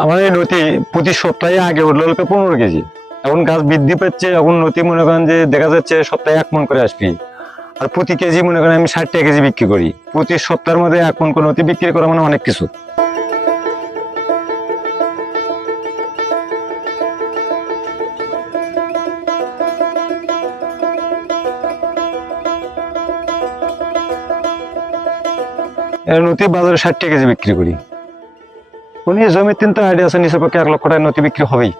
আমার এই নথি প্রতি সপ্তাহে আগে উঠলো 15 কেজি। এখন গাছ বৃদ্ধি পাচ্ছে, এখন নথি মনে করেন যে দেখা যাচ্ছে সপ্তাহে 1 মণ করে আসবি। আর প্রতি কেজি মনে করেন আমি 60 টাকা কেজি বিক্রি করি। প্রতি সপ্তাহের মধ্যে 1 মণ করে নথি বিক্রি করা মানে অনেক কিছু। নথি বাজারে 60 টাকা কেজি বিক্রি করি। উনি জমির 3 আইডিয়া আছে, নিচের পক্ষে 1 লক্ষ টাকার নথি বিক্রি হবেই।